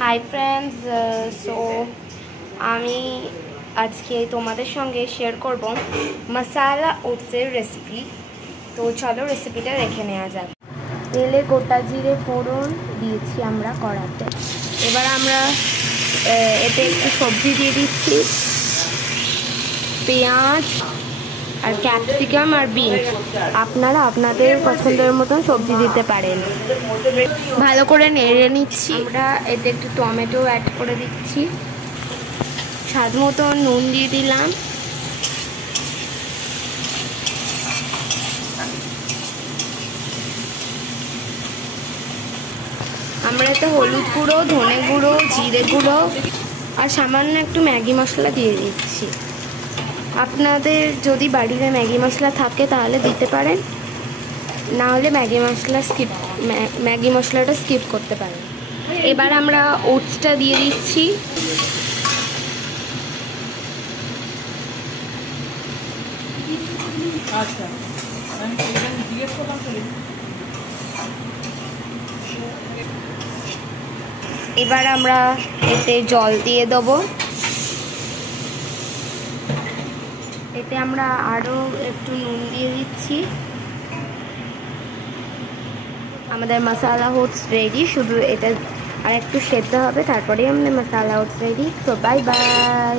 Hi friends, so আমি আজকে তোমাদের সঙ্গে শেয়ার করব মশালা ওটসের রেসিপি। তো চলো রেসিপিটা দেখে নেওয়া যাক। তেলে গোটা জিরে ফোড়ন দিয়েছি আমরা কড়াতে। এবার আমরা এতে একটু সবজি দিয়ে দিচ্ছি, পেঁয়াজ আর ক্যাপসিকাম আর বিনস। আপনারা আপনাদের পছন্দের মতন সবজি দিতে পারেন। ভালো করে নেড়ে নিচ্ছি। আমরা এতে একটু টমেটো অ্যাড করে দিচ্ছি, স্বাদ মতো নুন দিয়ে দিলাম, আমরা এতে হলুদ গুঁড়ো, ধনে গুঁড়ো, জিরে গুঁড়ো আর সামান্য একটু ম্যাগি মশলা দিয়ে দিচ্ছি। আপনাদের যদি বাড়িতে ম্যাগি মশলা থাকে তাহলে দিতে পারেন, না হলে ম্যাগি মশলাটা স্কিপ করতে পারেন। এবার আমরা ওটসটা দিয়ে দিচ্ছি। এবার আমরা এতে জল দিয়ে দেবো। এতে আমরা আরও একটু নুন দিয়ে দিচ্ছি। আমাদের মশালা ওটস রেডি, শুধু এটা আর একটু সেদ্ধ হবে, তারপরেই আমাদের মশালা ওটস রেডি। তো বাই বাই।